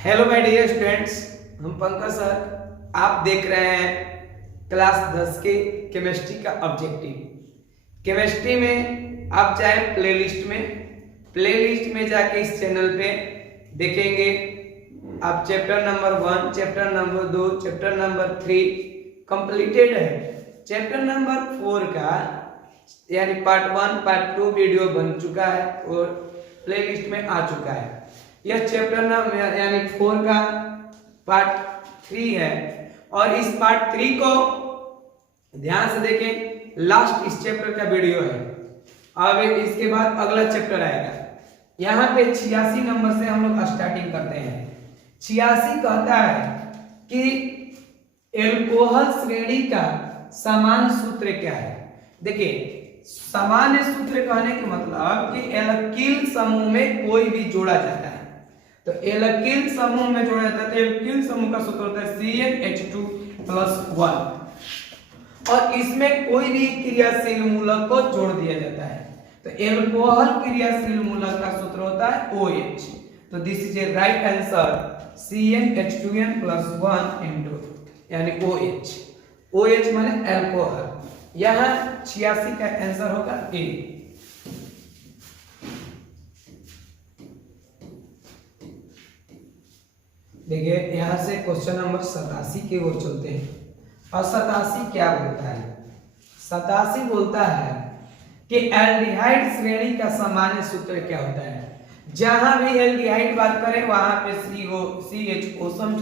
Hello my dear students, हम Pankaj sir. आप देख रहे हैं क्लास 10 के केमिस्ट्री का ऑब्जेक्टिव। केमिस्ट्री में आप चाहे प्लेलिस्ट में जाके इस चैनल पे देखेंगे। आप chapter number 1, chapter number 2, chapter number 3 completed है। चैप्टर नंबर 4 का यानी पार्ट 1 पार्ट 2 वीडियो बन चुका है और प्लेलिस्ट में आ चुका है। यह चैप्टर नंबर यानी 4 का पार्ट 3 है और इस पार्ट 3 को ध्यान से देखें। लास्ट इस चैप्टर का वीडियो है। अब इसके बाद अगला चैप्टर आएगा। यहाँ पे 86 नंबर से हम लोग स्टार्टिंग करते हैं। 86 कहता है कि एल्कोहल श्रेणी का सामान्य सूत्र क्या है। देखिए, सामान्य सूत्र कहने के मतलब कि एल्किल समूह में कोई भी जोड़ा जाता है तो एल्किल समूह में जोड़ा जाता है तो एल्किल समूह का सूत्र होता है CnH2+1 और इसमें कोई भी क्रियाशील मूलक को जोड़ दिया जाता है तो एल्कोहल क्रियाशील मूलक का सूत्र होता है OH। तो this is a right answer CnH2n+1 यानी OH। OH माने एल्कोहल। यहाँ 86 का आंसर होगा A। देखिए, यहां से क्वेश्चन नंबर 87 की ओर चलते हैं। और 87 क्या बोलता है? 87 बोलता है कि एल्डिहाइड श्रेणी का सामान्य सूत्र क्या होता है। जहां भी एल्डिहाइड बात करें वहां पे CHO समझ।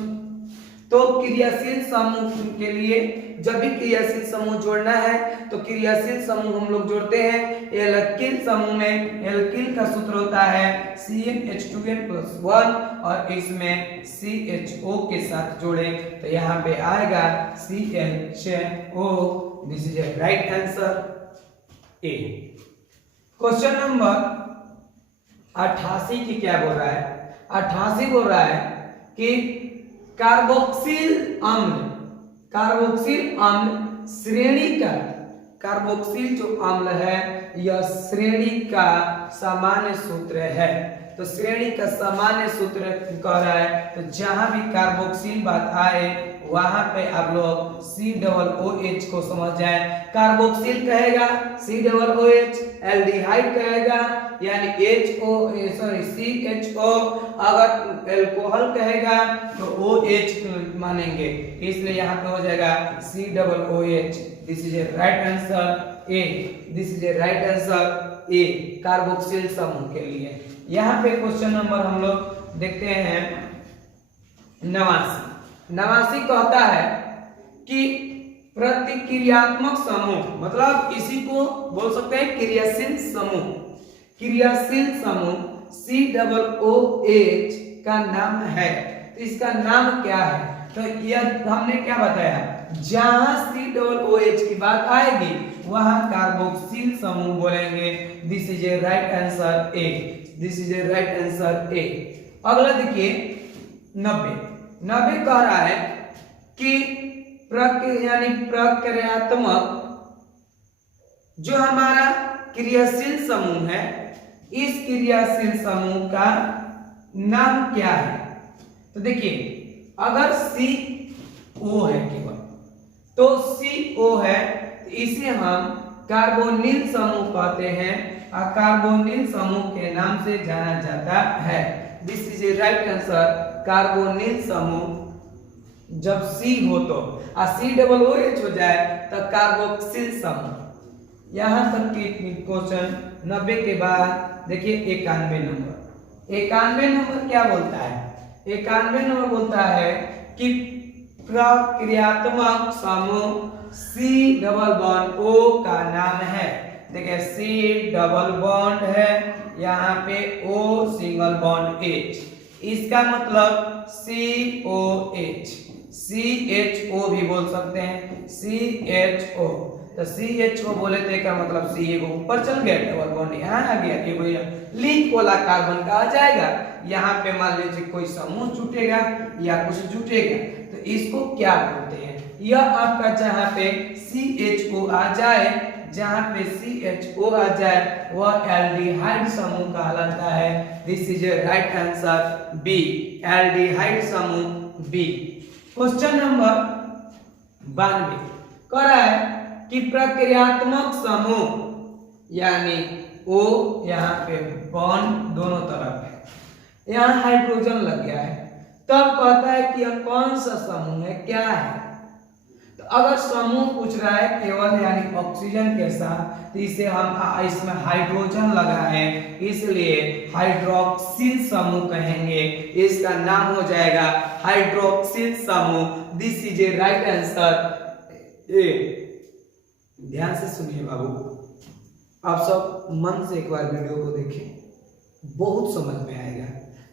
तो क्रियाशील समूह के लिए जब भी क्रियाशील समूह जोड़ना है तो क्रियाशील समूह हम लोग जोड़ते हैं एल्किल समूह में। एल्किल का सूत्र होता है CnH2n+1 और इसमें CHO के साथ जोड़ें तो यहाँ पे आएगा CHO। This is a right answer A. Question number 88 की क्या बोल रहा है? 88 बोल रहा है कि कार्बोक्सिल अम्ल श्रेणी का, कार्बोक्सिल जो अम्ल है यह श्रेणी का सामान्य सूत्र है। तो श्रेणी का सामान्य सूत्र कह रहा है तो जहां भी कार्बोक्सिल बात आए वहां पे आप लोग COOH को समझ जाए। कार्बोक्सिल कहेगा COOH, एल्डिहाइड कहेगा यानी CHO, अगर एल्कोहल कहेगा तो OH मानेंगे, इसलिए यहाँ पे हो जाएगा COOH। This is a right answer A. This is a right answer A carboxyl समूह के लिए। यहाँ पे क्वेश्चन नंबर हम लोग देखते हैं 89 कहता है कि प्रतिक्रियात्मक समूह, मतलब इसी को बोल सकते हैं क्रियाशील समूह। क्रियाशील समूह COOH का नाम है तो इसका नाम क्या है? तो यह हमने क्या बताया, जहां COOH की बात आएगी वहां कार्बोक्सिल समूह बोलेंगे। This is a right answer A. This is a right answer A. अगला देखिए 90 कह रहा है कि प्रक्रियात्मक जो हमारा क्रियाशील समूह है इस क्रियाशील समूह का नाम क्या है। तो देखिए, अगर CO है केवल तो CO है तो इसे हम कार्बोनिल समूह कहते हैं और कार्बोनिल समूह के नाम से जाना जाता है। This is a right answer carbonyl समूह। जब C हो तो COOH हो जाए तो कार्बोक्सिल समूह। यहां तक की क्वेश्चन 90 के बाद देखिए 91 नंबर क्या बोलता है? 91 नंबर बोलता है कि प्रक्रियात्मक समूह COO का नाम है। देखिए, C डबल बॉन्ड है, यहाँ पे O सिंगल बॉन्ड H, इसका मतलब COH। CHO भी बोल सकते हैं CHO। तो CHO बोले तो इसका मतलब C ऊपर चल गया, डबल बॉन्ड यहाँ आ गया, ये भैया लिंक वाला कार्बन का आ जाएगा। यहाँ पे मान लीजिए कोई समूह जुटेगा या कुछ जुटेगा तो इसको क्या बोलते हैं? यह आपका जहाँ पे CHO आ जाए जहां पे CHO आ जाए वह एल्डिहाइड समूह कहलाता है। This is a right answer B, aldehyde समूह बी। क्वेश्चन नंबर 92 कह रहा है कि प्रक्रियात्मक समूह यानी O यहाँ पे बॉन्ड दोनों तरफ है, यहाँ हाइड्रोजन लग गया है, तब कहता है कि यह कौन सा समूह है, क्या है। तो अगर समूह पूछ रहा है केवल यानी ऑक्सीजन के साथ, तो इसे हम इसमें हाइड्रोजन लगा है इसलिए हाइड्रोक्सिल समूह कहेंगे। इसका नाम हो जाएगा हाइड्रोक्सिल समूह। This is a right answer A. ध्यान से सुनिए बाबू, आप सब मन से एक बार वीडियो को देखें, बहुत समझ में आएगा।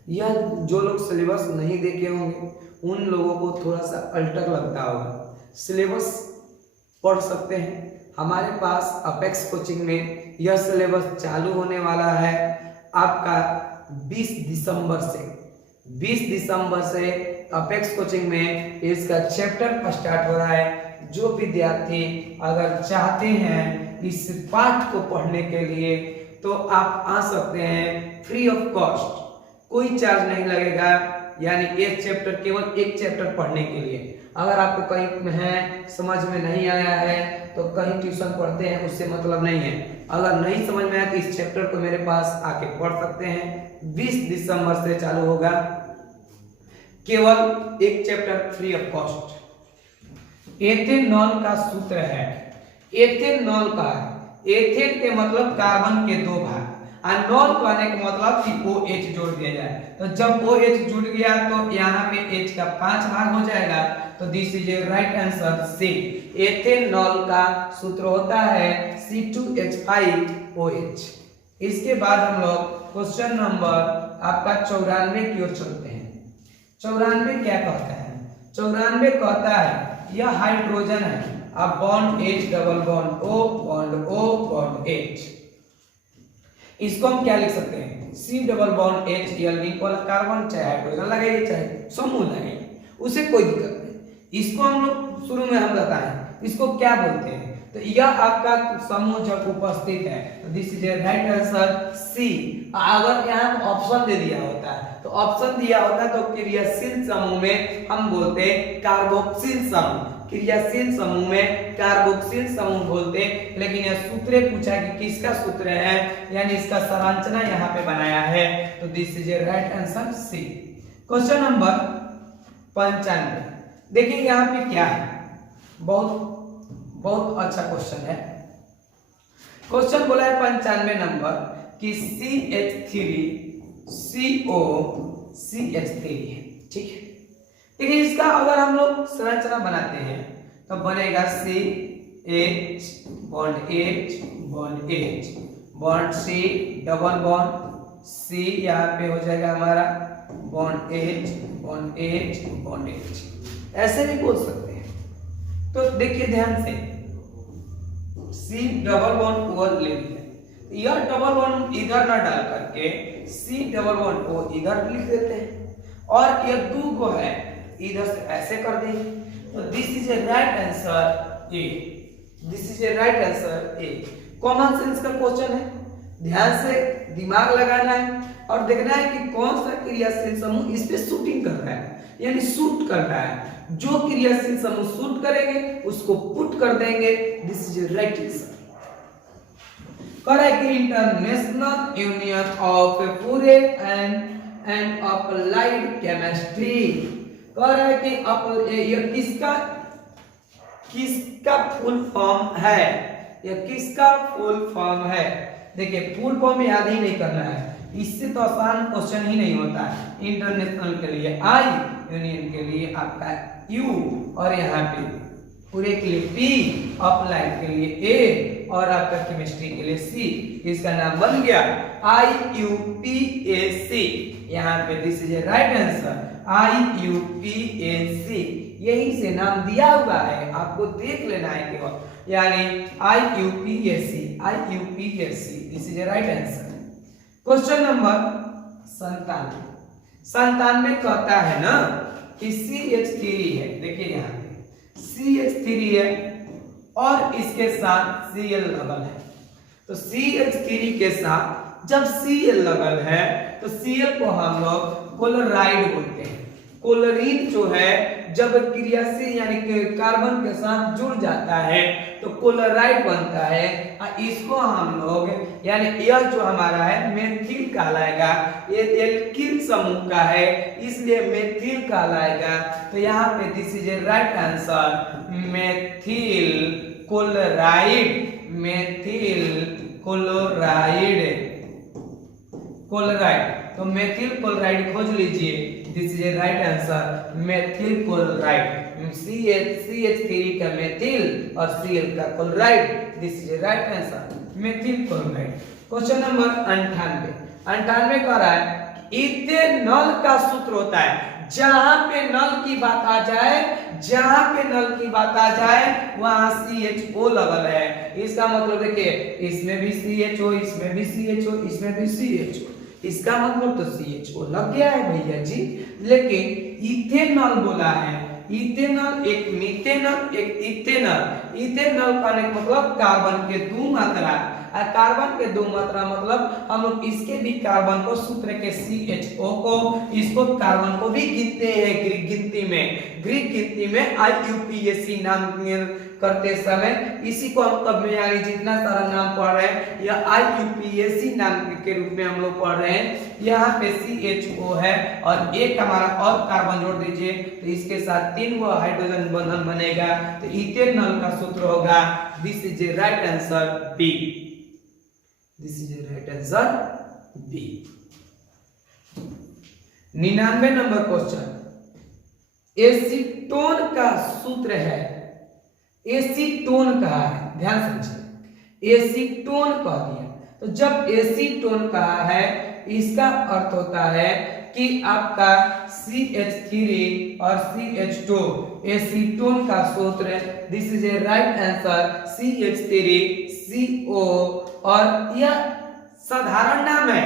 यह जो लोग सिलेबस नहीं देखे होंगे उन लोगों को थोड़ा सा अल्टर लगता होगा। सिलेबस पढ़ सकते हैं, हमारे पास अपेक्स कोचिंग में यह सिलेबस चालू होने वाला है आपका 20 दिसंबर से अपेक्स कोचिंग में इसका चैप्टर स्टार्ट हो रहा है। जो विद्यार्थी अगर चाहते हैं इस पाठ को पढ़ने के लिए तो आप आ सकते हैं फ्री ऑफ कॉस्ट, कोई चार्ज नहीं लगेगा, यानी एक चैप्टर, केवल एक चैप्टर पढ़ने के लिए। अगर आपको कहीं है समझ में नहीं आया है तो कहीं ट्यूशन पढ़ते हैं, उससे मतलब नहीं है। अगर नहीं समझ में आया तो इस चैप्टर को मेरे पास आके पढ़ सकते हैं। 20 दिसंबर से चालू होगा, केवल एक chapter free of cost. Ethanol का सूत्र है, एथेनॉल का, एथेन के मतलब कार्बन के 2 भाग, और नॉल कहने का मतलब कि OH जोड़ दिया जाए। तो जब OH जुड़ गया तो यहाँ पे H का 5 भाग हो जाएगा। तो this is a right answer C. Ethanol का सूत्र होता है C2H5OH। इसके बाद हम लोग क्वेश्चन नंबर आपका 94 की ओर चलते हैं। 94 क्या कहता है? 94 कहता है यह हाइड्रोजन है, अब bond H double bond O bond H। इसको हम क्या लिख सकते हैं? C डबल बॉन्ड H, यह लिंक वाला कार्बन, चाहे हाइड्रोजन लगाइए चाहे समूह लगाइए, उसे कोई दिक्कत नहीं। इसको हम लोग शुरू में हम बताएं, इसको क्या बोलते हैं? तो यह आपका समूह जब उपस्थित है तो this is a right answer C. अगर यहाँ ऑप्शन दे दिया होता है तो ऑप्शन दिया होता तो क्रियाशील समूह में हम बोलते कार्बोक्सिल समूह, क्रियाशील समूह में कार्बोक्सिल समूह बोलते। लेकिन यह सूत्र पूछा कि किसका सूत्र है, यानी इसका संरचना यहाँ पे बनाया है, तो this is a right answer C. Question number 95 देखिए यहाँ पे क्या है, बहुत अच्छा क्वेश्चन है। क्वेश्चन बोला है 95 नंबर कि CH3CO CH3 है, ठीक है। देखिए इसका अगर हम लोग संरचना बनाते हैं तो बनेगा CH bond H bond H bond C double bond C, यहाँ पे हो जाएगा हमारा bond H bond H bond H, ऐसे भी बोल सकते हैं। तो देखिए ध्यान से, C डबल बॉन्ड O ले लिया, यह डबल बॉन्ड इधर ना डाल करके C डबल बॉन्ड O इधर लिख देते हैं, और यह 2 को है इधर से ऐसे कर देंगे। तो this is a right answer A, this is a right answer A. Common sense का क्वेश्चन है, ध्यान से दिमाग लगाना है और देखना है कि कौन सा क्रियाशील समूह इस पे शूटिंग कर रहा है, यानी शूट कर रहा है। जो क्रियाशील समूह शूट करेंगे उसको पुट कर देंगे। This is a right answer. Correct international union of पूरे एंड अप्लाइड केमिस्ट्री, कह रहा है कि यह किसका फुल फॉर्म है, यह किसका फुल फॉर्म है। देखिए फुल फॉर्म याद ही नहीं करना है, इससे तो आसान क्वेश्चन ही नहीं होता है। इंटरनेशनल के लिए I, यूनियन के लिए आपका U, और यहाँ पे पूरे के लिए P, अप्लाइड के लिए A, और आपका केमिस्ट्री के लिए C। इसका नाम बन गया IUPAC। यहाँ पे this is a right answer IUPAC, यही से नाम दिया हुआ है, आपको देख लेना है केवल, यानी IUPAC, this is a right answer. Question number 97 कहता है ना कि CH3 है। देखिए यहाँ पे CH3 है, और इसके साथ Cl लगल है। तो CH3 के साथ जब Cl लगल है तो Cl को हम लोग क्लोराइड बोलते हैं। क्लोरीन जो है जब क्रियाशील यानी कि कार्बन के साथ जुड़ जाता है तो क्लोराइड बनता है और इसको हम लोग यानी यह जो हमारा है मेथिल कहलाएगा। ये एल्किल समूह का है इसलिए मेथिल कहलाएगा। तो यहाँ पे this is a right answer, methyl chloride, methyl chloride, chloride. तो मेथिल क्लोराइड खोज लीजिए, this is a right answer, methyl chloride. CH3 का मेथिल और Cl का chloride, this is a right answer, methyl chloride. Question number 98 कह रहा है ethanol का सूत्र होता है। जहां पे नल की बात आ जाए, जहां पे नल की बात आ जाए वहां CHO लगल है। इसका मतलब देखिए इसमें भी CHO, इसमें भी CHO, इसमें भी CHO, इसका मतलब तो CHO लग गया है भैया जी। लेकिन इथेनॉल बोला है, इथेनॉल एक मीथेनॉल एक इथेनॉल। इथेनॉल का मतलब कार्बन के दो मात्रा, और कार्बन के दो मात्रा मतलब हम लोग इसके भी कार्बन को सूत्र के CHO को, इसको कार्बन को भी गिनते हैं ग्रीक गिनती में। ग्रीक गिनती में IUPAC नाम करते समय इसी को हम तब में यानी जितना सारा नाम पढ़ रहे हैं या IUPAC नाम के रूप में हम लोग पढ़ रहे हैं। यहाँ पे CHO है और एक हमारा और कार्बन जोड़ दीजिए तो इसके साथ 3 वो हाइड्रोजन बंधन बनेगा। तो इथेनॉल का सूत्र होगा, this is a right answer B, this is a right answer B. 99 number question, acetone का सूत्र है। एसीटोन कहा है, ध्यान समझिए, एसीटोन कह दिया। तो जब एसीटोन कहा है इसका अर्थ होता है कि आपका CH3 और CH2 एसीटोन का सूत्र, this is a right answer, CH3CO। और यह साधारण नाम है,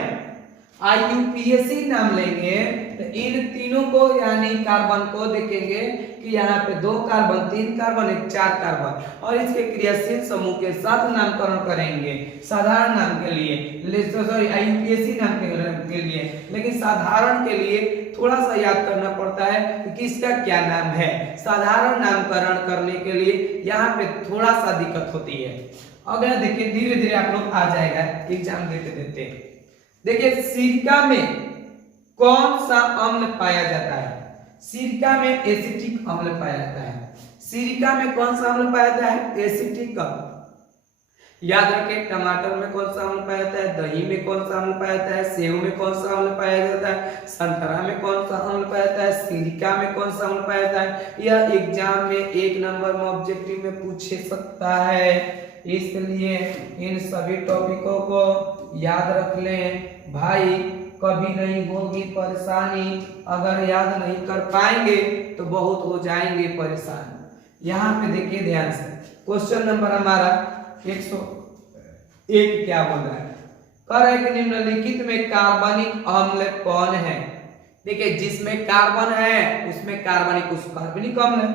IUPAC नाम लेंगे तो इन तीनों को यानी कार्बन को देखेंगे कि यहाँ पे 2 कार्बन 3 कार्बन 4 कार्बन और इसके क्रियाशील समूह के साथ नामकरण करेंगे साधारण नाम के लिए, सॉरी IUPAC नाम के लिए। लेकिन साधारण के लिए थोड़ा सा याद करना पड़ता है कि किसका क्या नाम है। साधारण नामकरण करने के लिए यहाँ पे थोड़ा सा दिक्कत होती है। अगर देखिए धीरे धीरे आप लोग आ जाएगा एग्जाम देते देते। देखिए सिरका में कौन सा अम्ल पाया जाता है? सिरका में एसिटिक अम्ल पाया जाता है। सिरका में कौन सा अम्ल पाया जाता है? एसिटिक अम्ल। याद रखें टमाटर में कौन सा अम्ल पाया जाता है, दही में कौन सा अम्ल पाया जाता है, सेव में कौन सा अम्ल पाया जाता है, संतरा में कौन सा अम्ल पाया जाता है, सिरका में कौन सा अम्ल पाया जाता है। यह एग्जाम में 1 नंबर में ऑब्जेक्टिव में पूछ सकता है, इसलिए इन सभी टॉपिकों को याद रख लें भाई, कभी नहीं होगी परेशानी। अगर याद नहीं कर पाएंगे तो बहुत हो जाएंगे परेशान। यहाँ पे देखिए ध्यान से, क्वेश्चन नंबर हमारा 101 क्या बोल रहा है? कह रहा है कि निम्नलिखित में कार्बनिक अम्ल कौन है? देखिए जिसमें कार्बन है उसमें कार्बनिक अम्ल है,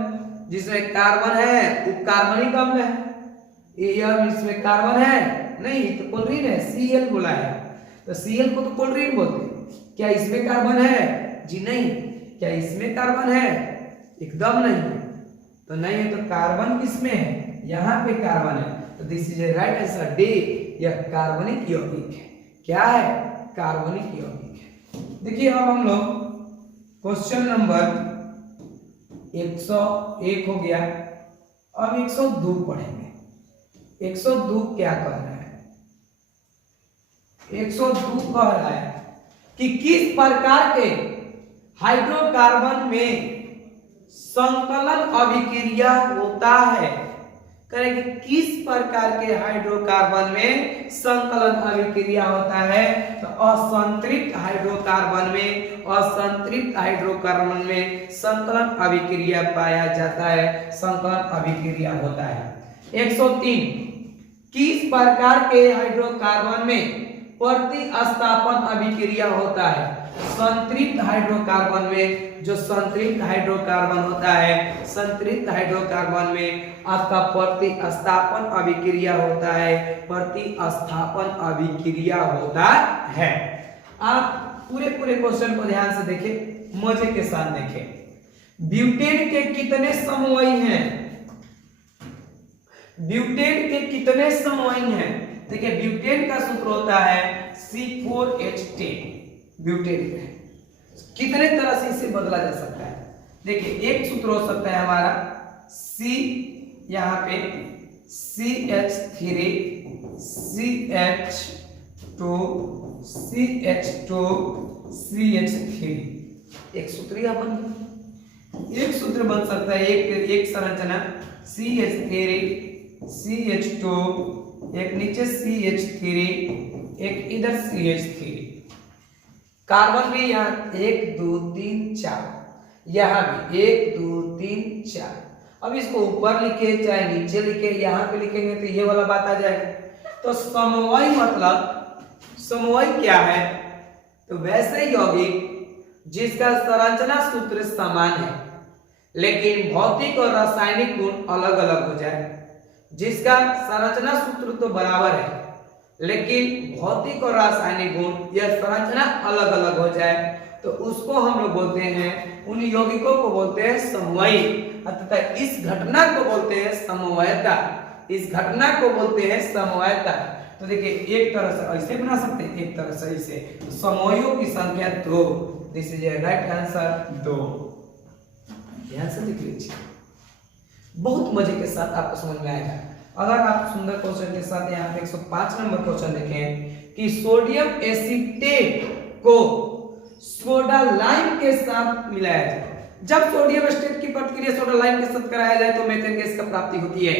जिसमें कार्बन है वो कार्बनिक अम्ल है। यह इसमें कार्बन है नहीं तो क्लोरीन है, Cl बोला है तो Cl को तो क्लोरीन बोलते हैं। क्या इसमें कार्बन है? जी नहीं। क्या इसमें कार्बन है? एकदम नहीं है। तो नहीं है तो कार्बन किसमें है? यहाँ पे कार्बन है। तो this is a right answer D, यह कार्बनिक यौगिक है। क्या है? कार्बनिक यौगिक है। देखिए अब हम लोग क्वेश्चन नंबर 101 हो गया, अब 102 पढ़ेंगे। 102 क्या कह रहा है? 102 कह रहा है कि किस प्रकार के हाइड्रोकार्बन में संकलन अभिक्रिया होता है? करें कि किस प्रकार के हाइड्रोकार्बन में संकलन अभिक्रिया होता है? तो असंतृप्त हाइड्रोकार्बन में संकलन अभिक्रिया पाया जाता है, संकलन अभिक्रिया होता है। 103 किस प्रकार के हाइड्रोकार्बन में प्रतिस्थापन अभिक्रिया होता है? संतृप्त हाइड्रोकार्बन में जो संतृप्त हाइड्रोकार्बन होता है, संतृप्त हाइड्रोकार्बन में आपका प्रतिस्थापन अभिक्रिया होता है, प्रतिस्थापन अभिक्रिया होता है। आप पूरे क्वेश्चन को ध्यान से देखें, मजे के साथ देखें। ब्यूटेन के कितने समूही हैं? ब्यूटेन के कितने समूही हैं? देखिए ब्यूटेन का सूत्र होता है C4H10। ब्यूटेन का कितने तरह से इसे बदला जा सकता है? देखिए एक सूत्र हो सकता है हमारा C, यहाँ पे CH3 CH2 CH2 CH3, एक सूत्र यहाँ बन गया। एक सूत्र बन सकता है, एक संरचना CH3 CH2, एक नीचे CH3, एक इधर CH3। कार्बन भी यहाँ 1 2 3 4, यहाँ भी 1 2 3 4। अब इसको ऊपर लिखे चाहे नीचे लिखे, यहाँ पे लिखेंगे तो ये वाला बात आ जाएगा। तो समवायी मतलब समवायी क्या है? तो वैसे यौगिक जिसका संरचना सूत्र समान है लेकिन भौतिक और रासायनिक गुण अलग अलग हो जाए, जिसका संरचना सूत्र तो बराबर है लेकिन भौतिक और रासायनिक गुण या संरचना अलग अलग हो जाए, तो उसको हम लोग बोलते हैं, उन यौगिकों को बोलते हैं समवायी, अतः इस घटना को बोलते हैं समवायता। इस घटना को बोलते हैं समवायता। तो देखिए एक तरह से ऐसे बना सकते हैं, एक तरह से ऐसे। तो समवायों की संख्या 2, दिस इज राइट आंसर 2। ध्यान से देख लीजिए, बहुत मजे के साथ आपको समझ में आएगा। अगर आप सुंदर क्वेश्चन के साथ यहाँ पे 105 नंबर क्वेश्चन देखें कि सोडियम एसीटेट को सोडा लाइम के साथ मिलाया जाए। जब सोडियम एसीटेट की प्रतिक्रिया सोडा लाइम के साथ कराया जाए तो मीथेन गैस का प्राप्ति होती है।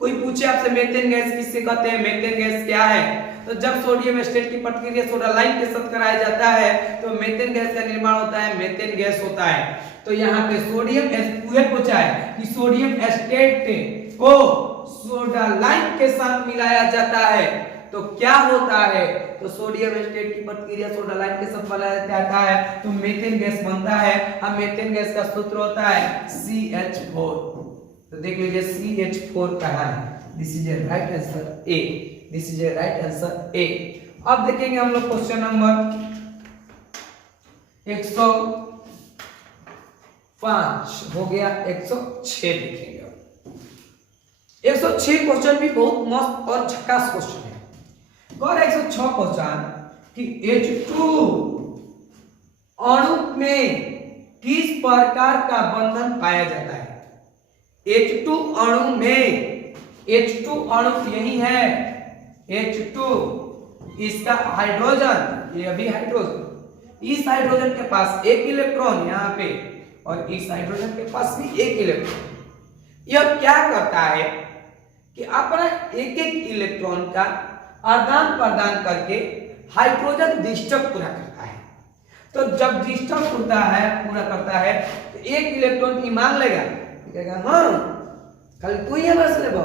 कोई पूछे आपसे मीथेन गैस किससे कहते हैं, मीथेन गैस क्या है? तो जब सोडियम एसीटेट की प्रतिक्रिया सोडा लाइम के साथ कराया जाता है तो मीथेन गैस का निर्माण होता है, मीथेन गैस होता है। तो यहाँ पे सोडियम पूछा है कि सोडियम एसीटेट को सोडा लाइम के साथ मिलाया जाता है तो क्या होता है? तो सोडियम एसीटेट की प्रतिक्रिया सोडा लाइम के साथ बनाया जाता है तो मीथेन गैस बनता है। अब मीथेन गैस का सूत्र होता है CH4। तो देख लीजिए CH4 कहाँ है? This is a right answer A, this is a right answer A. अब देखेंगे हम लोग क्वेश्चन नंबर 105 हो गया, 106 देखेंगे। 106 क्वेश्चन भी बहुत मस्त और झकास क्वेश्चन है। और 106 क्वेश्चन कि H2 अणु में किस प्रकार का बंधन पाया जाता है? H2 अणु में, H2 अणु यही है H2, इसका हाइड्रोजन, ये अभी हाइड्रोजन, इस हाइड्रोजन के पास एक इलेक्ट्रॉन यहाँ पे और इस हाइड्रोजन के पास भी एक इलेक्ट्रॉन। यह क्या करता है कि अपना एक एक इलेक्ट्रॉन का आदान प्रदान करके हाइड्रोजन डिस्टर्ब पूरा करता है। तो जब डिस्टर्ब पूरा करता है तो एक इलेक्ट्रॉन की मान लेगा, कहेगा हाँ खाली तू ही हमारे से लेबो,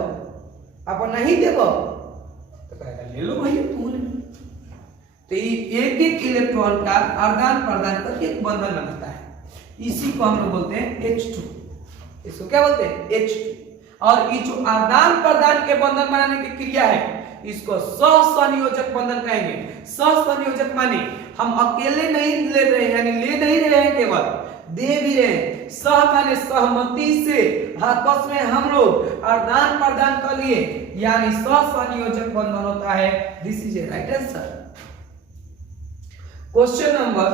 आप नहीं देबो, तो कहेगा ले लो भैया तू ले। तो एक एक इलेक्ट्रॉन का आदान प्रदान करके एक बंधन बनाता है, इसी को हम लोग बोलते हैं H2। इसको क्या बोलते हैं? H2। और ये जो आदान प्रदान के बंधन बनाने की क्रिया है इसको सहसंयोजक बंधन कहेंगे। सहसंयोजक माने हम अकेले नहीं ले रहे हैं, यानी ले नहीं रहे हैं, केवल दे भी रहे हैं। सह माने सहमति से आपस में हम लोग आदान प्रदान कर लिए, यानी सहसंयोजक बंधन होता है। This is a right answer. Question number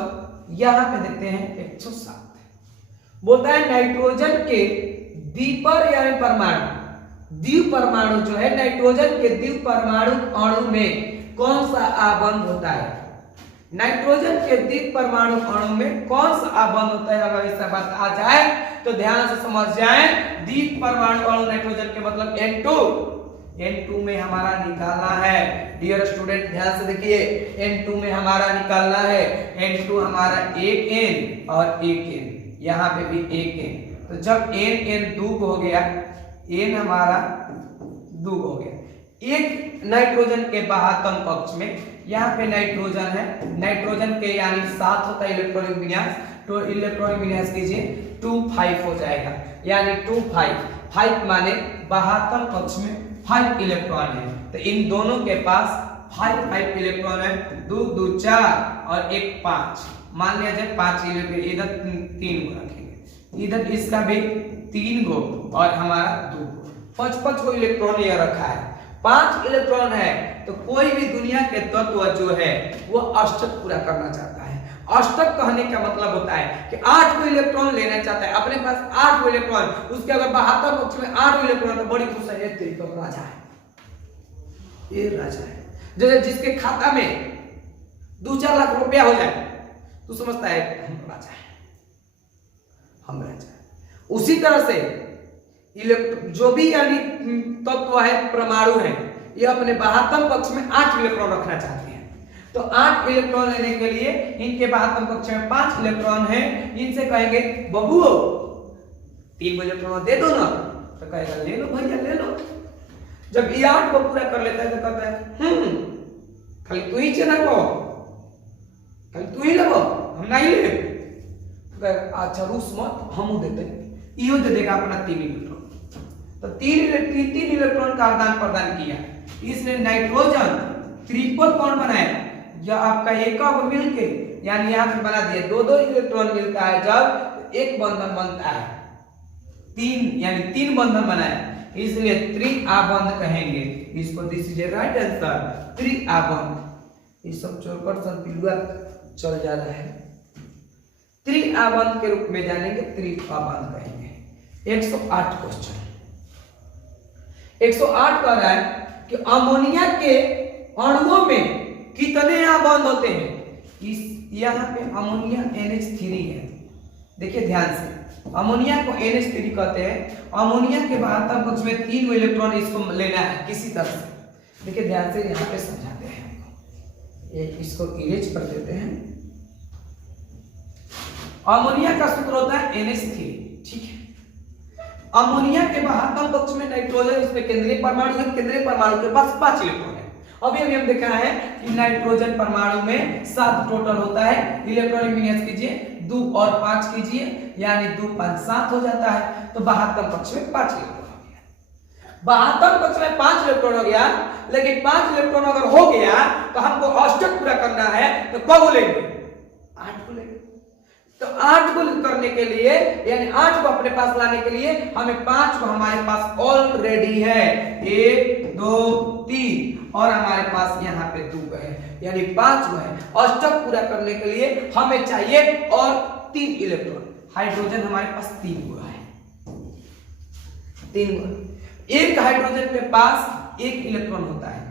यहाँ पे देखते हैं 107 बोलता है नाइट्रोजन के द्विपर यानी परमाणु, द्विव परमाणु जो है नाइट्रोजन के द्विव परमाणु अणु में कौन सा आबंध होता है? नाइट्रोजन के द्विव परमाणु अणु में कौन सा आबंध होता है? अगर ऐसा बात आ जाए तो ध्यान से समझ जाए। द्विव परमाणु अणु नाइट्रोजन के मतलब N2 में हमारा निकालना है। डियर स्टूडेंट ध्यान से देखिए, N2 में हमारा निकालना है। N2 हमारा एक N और एक N, यहाँ पे भी एक N। तो जब N 2 हो गया, N हमारा 2 हो गया, एक नाइट्रोजन के बाहतम कक्ष में, यहाँ पे नाइट्रोजन है, नाइट्रोजन के यानी 7 होता है इलेक्ट्रॉनिक विन्यास, तो इलेक्ट्रॉनिक विन्यास कीजिए 2 5 हो जाएगा, यानी 2 5 5 माने बाहतम कक्ष में 5 इलेक्ट्रॉन है, तो इन दोनों के पास 5 इलेक्ट्रॉन है, 2 2 4 और 1 5, मान लिया जाए 5 इलेक्ट्रॉन, इधर 3 गो रखेंगे, इधर इसका भी 3 गो और हमारा 2 गो, 5 गो इलेक्ट्रॉन यह रखा है, 5 इलेक्ट्रॉन है, तो कोई भी दुनिया के तत्व जो है वो अष्टक पूरा करना चाहता है। अष्टक कहने का मतलब होता है कि 8 को इलेक्ट्रॉन लेना चाहता है, अपने पास 8 को इलेक्ट्रॉन, उसके अगर बाहतम कक्ष में 8 इलेक्ट्रॉन तो बड़ी खुश है, ये राजा है, ये राजा है। जैसे जिसके खाता में 2-4 लाख रुपया हो जाए तो समझता है हम राजा है, हम राजा है। उसी तरह से जो भी यानी तत्व है, परमाणु है, ये अपने बाहतम कक्ष में 8 इलेक्ट्रॉन रखना चाहते हैं, तो 8 इलेक्ट्रॉन लेने के लिए इनके बाहतम कक्ष में 5 इलेक्ट्रॉन है, इनसे कहेंगे बबू 3 इलेक्ट्रॉन दे दो ना, तो कहेगा ले लो भैया ले लो। जब ये 8 को पूरा कर लेता है तो कहता है खाली तू ही चला को, खाली तू ही लगो, हम नहीं ले, तो कहेगा अच्छा रूस मत, हम देते हैं, इहो दे देगा अपना 3 इलेक्ट्रॉन, तो 3 इलेक्ट्रॉन का आदान प्रदान किया, इसने नाइट्रोजन ट्रिपल बॉन्ड बनाया, या आपका एक मिलके यानी यहां पे बना दिया 2-2 इलेक्ट्रॉन मिलता है, जब एक बंधन बनता है 3 यानी 3 बंधन बनाया, इसलिए त्रिआबंध कहेंगे इसको। This is a right answer, त्रिआबंध। ये सब चौकट संपिलुआ चल जा रहा है, त्रिआबंध के रूप में जानेंगे, त्रिआबंध कहेंगे। 108 क्वेश्चन 108 कह रहा है कि अमोनिया के अणुओं में कितने आबंध होते हैं। इस यहाँ पे अमोनिया NH3 है, देखिए ध्यान से, अमोनिया को NH3 कहते हैं, अमोनिया के बाहतम कक्ष में 3 इलेक्ट्रॉन इसको लेना है किसी तरह से, देखिए ध्यान से यहाँ पे समझाते हैं, ये इसको इरेज कर देते हैं। अमोनिया का सूत्र होता है NH3, ठीक है। अमोनिया के बाहतम कक्ष में नाइट्रोजन, इसमें केंद्रीय परमाणु है, केंद्रीय परमाणु के पास 5 इलेक्ट्रॉन है। अभी हम देखा है कि नाइट्रोजन परमाणु में 7 टोटल होता है, इलेक्ट्रॉनिक विन्यास कीजिए 2 और 5 कीजिए, यानी 2 5 7 हो जाता है, तो बाहतम कक्ष में 5 इलेक्ट्रॉन हो गया। बाहतम कक्ष में 5 इलेक्ट्रॉन हो गया, लेकिन 5 इलेक्ट्रॉन अगर हो गया तो हमको अष्टक पूरा करना है, तो कब लेंगे 8 को लेंगे, तो 8 को करने के लिए यानी 8 को अपने पास लाने के लिए हमें 5 को हमारे पास ऑलरेडी है, 1 2 3 और हमारे पास यहाँ पे 2 है, यानी 5 है। अष्टक पूरा करने के लिए हमें चाहिए और 3 इलेक्ट्रॉन, हाइड्रोजन हमारे पास 3 गो है, 3 गो। एक हाइड्रोजन के पास 1 इलेक्ट्रॉन होता है,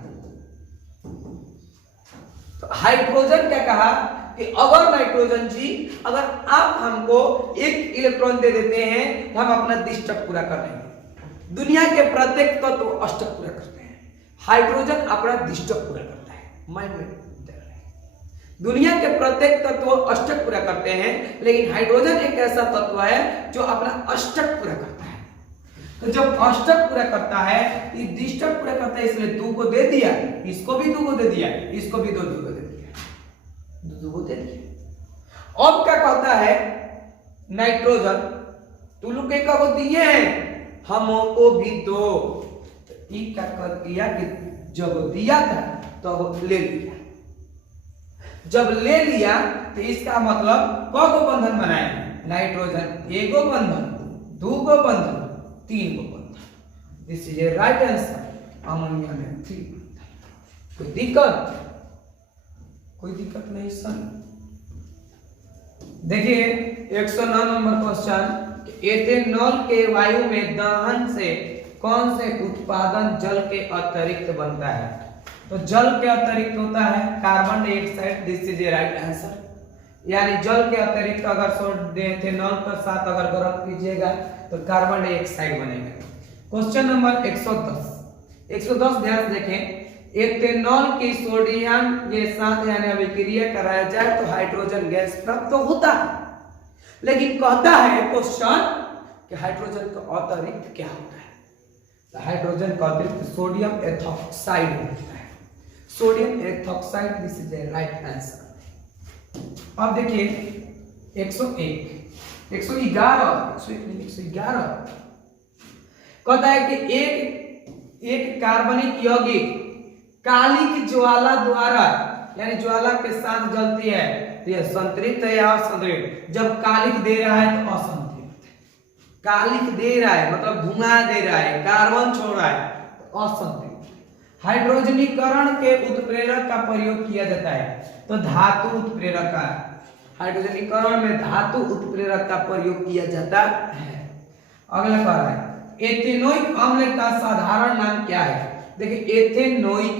तो हाइड्रोजन क्या कहा कि अगर नाइट्रोजन जी अगर आप हमको 1 इलेक्ट्रॉन दे देते हैं तो हम अपना दिष्टक पूरा कर लेंगे। दुनिया के प्रत्येक तत्व तो अष्टक पूरा करते हैं, हाइड्रोजन अपना दिष्टक पूरा करता है, माइंड में दुनिया के प्रत्येक तत्व अष्टक पूरा करते हैं, लेकिन हाइड्रोजन एक ऐसा तत्व है जो अपना अष्टक पूरा करता है। तो जब अष्टक पूरा करता है, ये दिष्टक पूरा करता है, इसलिए 2 को दे दिया, इसको भी 2 को दे दिया, इसको भी 2 को दे दिया, 2 को दे दिया। अब क्या कहता है नाइट्रोजन, तू लोग के को दिए हैं, हमको भी दो। तो ये क्या कर दिया कि जब दिया था तो ले लिया, जब ले लिया तो इसका मतलब को बंधन बनाए, नाइट्रोजन 1 गो बंधन, 2 गो बंधन, 3 गो बंधन। This is a right answer. Ammonia में 3 बंधन। कोई दिक्कत? कोई दिक्कत नहीं सन। देखिए 109 नंबर क्वेश्चन, एथेनॉल के वायु में दहन से कौन से उत्पादन जल के अतिरिक्त बनता है। तो जल के अतिरिक्त होता है carbon dioxide. This is a right answer. यानी जल के अतिरिक्त अगर एथेनॉल के साथ अगर गर्म कीजिएगा तो कार्बन डाइऑक्साइड बनेगा। क्वेश्चन नंबर 110 ध्यान से देखें। एथेनॉल की सोडियम के साथ यानी अभिक्रिया कराया जाए तो हाइड्रोजन गैस प्राप्त तो होता है, लेकिन कहता है क्वेश्चन कि हाइड्रोजन का अतिरिक्त क्या होता है। हाइड्रोजन का अतिरिक्त सोडियम एथॉक्साइड होता है, sodium ethoxide, this is the right answer. अब देखिए 101 111 कहता है कि एक कार्बनिक यौगिक कालिक ज्वाला द्वारा, यानी ज्वाला के साथ जलती है तो यह संतृप्त है या असंतृप्त। जब कालिक दे रहा है तो असंतृप्त, कालिक दे रहा है मतलब धुआं दे रहा है, कार्बन छोड़ रहा है तो असंतृप्त। हाइड्रोजनीकरण के उत्प्रेरक का प्रयोग किया जाता है तो धातु उत्प्रेरक का, हाइड्रोजनीकरण में धातु उत्प्रेरक का प्रयोग किया जाता है। अगला कह रहा है एथेनोइक अम्ल का साधारण नाम क्या है। देखिए एथेनोइक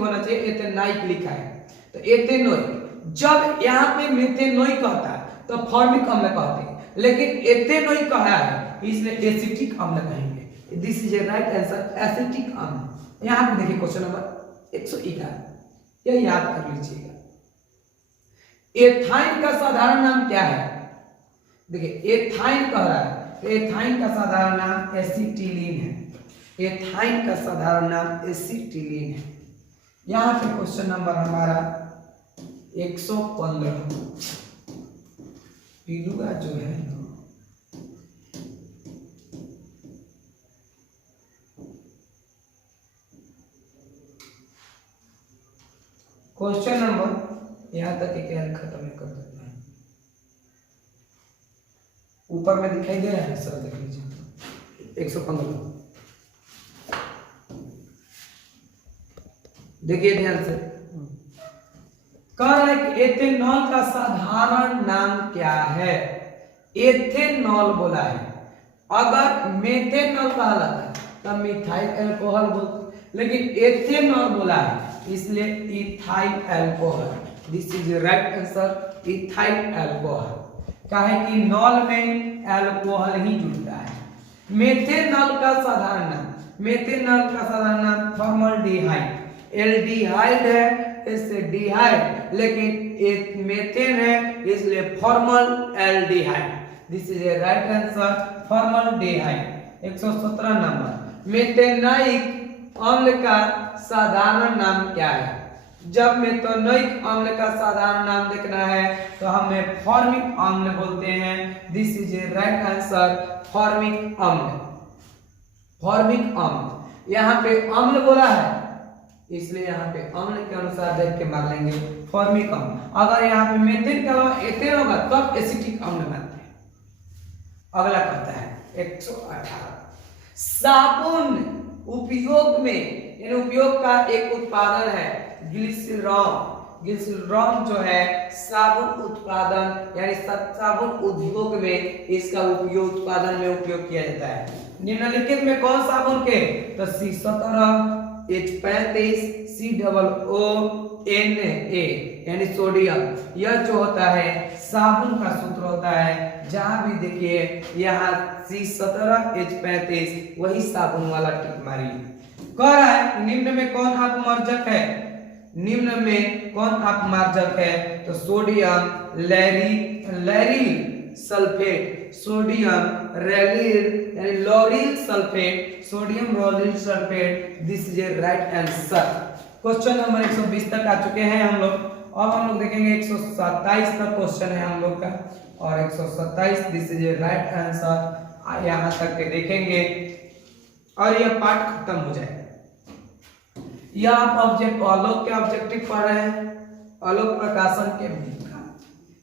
होना चाहिए, एथेनाइक लिखा है तो एथेनोइक। जब यहाँ पे मेथेनोइक कहता है तो फॉर्मिक अम्ल कहते हैं, लेकिन एथेनोइक कहा है इसलिए एसिटिक अम्ल कहेंगे। This is a right answer, acetic अम्ल। यहाँ पे देखिए क्वेश्चन नंबर 111, यह याद कर लीजिएगा। एथाइन का साधारण नाम क्या है। देखिए एथाइन कह रहा है तो एथाइन का साधारण नाम एसिटिलीन है, एथाइन का साधारण नाम एसिटिलीन है। यहाँ पे क्वेश्चन नंबर हमारा 115 पीलूगा जो है क्वेश्चन नंबर यहाँ तक एक खत्म कर देते हैं। ऊपर में दिखाई दे रहा है सर, देख लीजिए 115 देखिए ध्यान से। कह रहा है कि एथेनॉल का साधारण नाम क्या है। एथेनॉल बोला है, अगर मेथेनॉल कहा जाता है तब मिथाइल अल्कोहल बोलते, लेकिन एथेनॉल बोला है इसलिए ethyl alcohol. This is right answer, ethyl alcohol. काहे कि नॉल में अल्कोहल ही जुड़ता है। मेथेनॉल का साधारण नाम, मेथेनॉल का साधारण नाम फॉर्मल्डिहाइड। एल्डिहाइड है इससे डिहाइड, लेकिन एक मेथेन है इसलिए formal aldehyde. This is a right answer, formaldehyde. 117 number methanoic अम्ल का साधारण नाम क्या है। जब मेथेनोइक अम्ल का साधारण नाम देखना है तो हमें फॉर्मिक अम्ल बोलते हैं। This is a right answer, formic अम्ल। फॉर्मिक अम्ल, यहाँ पे अम्ल बोला है इसलिए यहाँ पे अम्ल के अनुसार देख के मार लेंगे फॉर्मिक अम्ल। अगर यहाँ पे मेथेन के अलावा एथेन होगा तब एसिटिक अम्ल मानते हैं। अगला कहता है 118 साबुन उपयोग में, यानी उपयोग का एक उत्पादन है ग्लिसरॉल। ग्लिसरॉल जो है साबुन उत्पादन यानी साबुन उद्योग में इसका उपयोग, उत्पादन में उपयोग किया जाता है। निम्नलिखित में कौन साबुन के, तो C17 H35 COONA यानी सोडियम, यह जो होता है साबुन का सूत्र होता है। जहां भी देखिए यहाँ C17 H35 वही साबुन वाला टिक मारिए। कह रहा है निम्न में कौन अपमार्जक है, निम्न में कौन अपमार्जक है, तो सोडियम लैरिल सल्फेट, सोडियम रेलिल यानी lauryl sulphate, sodium lauryl sulphate. This is a right answer. Question number 120 तक आ चुके हैं हम लोग। अब हम लोग देखेंगे 127 तक क्वेश्चन है हम लोग का, और 127 this is a right answer. यहाँ तक के देखेंगे और यह पार्ट खत्म हो जाएगा। यह आप ऑब्जेक्ट आलोक के ऑब्जेक्टिव पढ़ रहे हैं, आलोक प्रकाशन के भूमिका।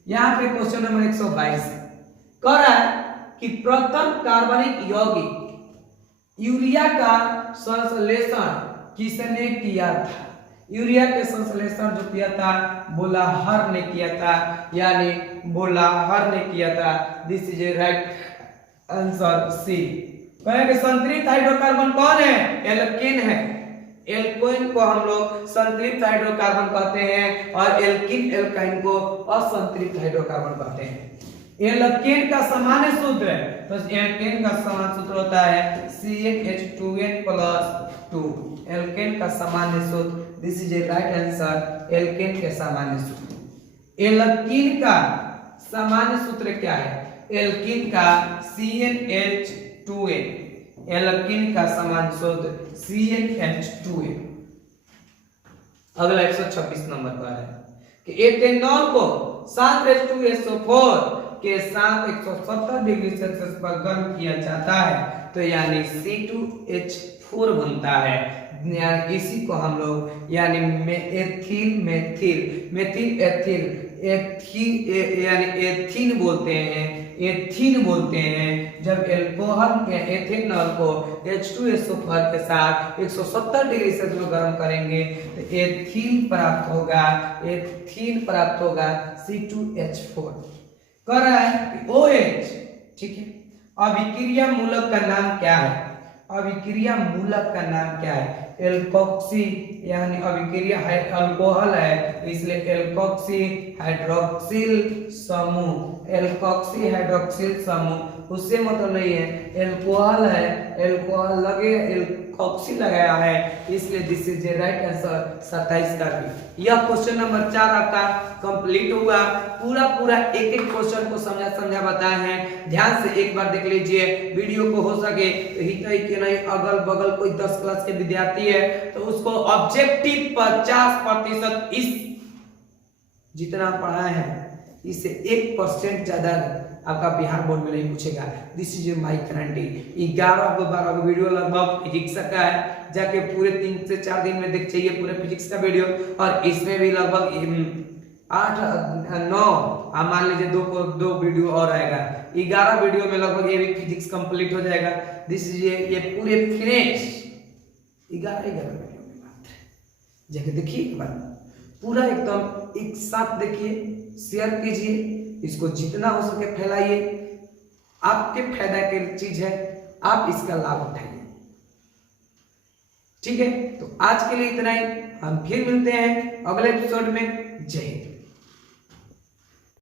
यहाँ पे क्वेश्चन नंबर 122 कह रहा है कि प्रथम कार्बनिक यौगिक यूरिया का संश्लेषण किसने किया था। यूरिया के संश्लेषण जो किया था बोलाहर ने किया था, यानी बोलाहर ने किया था। This is a right answer C. कहेंगे संतृप्त हाइड्रोकार्बन कौन है, एल्केन है। एल्केन को हम लोग संतृप्त हाइड्रोकार्बन कहते हैं और एल्किन एल्काइन को असंतृप्त हाइड्रोकार्बन कहते हैं। एल्केन का सामान्य सूत्र है, तो एल्केन का सामान्य सूत्र होता है CH2N+2। एल्केन का सामान्य सूत्र, this is a right answer, alkane के सामान्य सूत्र। एल्कीन का सामान्य सूत्र क्या है, एल्कीन का CnH2n। एल्कीन का सामान्य सूत्र CnH2n। अगला 126 नंबर पर है कि एथेनॉल को 7H2SO4 के साथ 170 डिग्री सेल्सियस पर गर्म किया जाता है तो यानी C2H4 बनता है। यानी इसी को हम लोग यानी एथिल मेथिल मेथिल एथिल यानी एथीन बोलते हैं, एथीन बोलते हैं। जब एल्कोहल या एथेनॉल को H2SO4 के साथ 170 डिग्री सेल्सियस में गर्म करेंगे तो एथीन प्राप्त होगा, एथीन प्राप्त होगा C2H4। कह रहा है OH, ठीक है। अभिक्रिया मूलक का नाम क्या है? अभिक्रिया मूलक का नाम क्या है? एल्कोक्सी, यानी अभिक्रिया है अल्कोहल है इसलिए एल्कोक्सी हाइड्रोक्सिल समूह, एल्कोक्सी हाइड्रोक्सिल समूह। उससे मतलब नहीं है एल्कोहल है, एल्कोहल लगे एल्कोक्सी लगाया है इसलिए this is the right answer 27 का भी। यह क्वेश्चन नंबर 4 आपका कंप्लीट हुआ। पूरा एक एक क्वेश्चन को समझा बताए हैं। ध्यान से एक बार देख लीजिए वीडियो को, हो सके तो हितई के नहीं अगल बगल कोई 10 क्लास के विद्यार्थी है तो उसको ऑब्जेक्टिव 50% इस जितना पढ़ा है इससे 1% ज्यादा आपका बिहार बोर्ड में नहीं पूछेगा। This is my guarantee. 11-12 video लगभग फिजिक्स का है, जाके पूरे 3 से 4 दिन में देख चाहिए पूरे फिजिक्स का वीडियो। और इसमें भी लगभग 8-9 मान लीजिए दो वीडियो और आएगा। 11 वीडियो में लगभग ये भी फिजिक्स कंप्लीट हो जाएगा। दिस इज ये पूरे फिनिश 11 वीडियो में मात्र। जाके देखिए एक बार पूरा एकदम एक साथ देखिए, शेयर कीजिए, इसको जितना हो सके फैलाइए। आपके फायदा की चीज है, आप इसका लाभ उठाइए। ठीक है, तो आज के लिए इतना ही। हम फिर मिलते हैं अगले एपिसोड में। जय हिंद।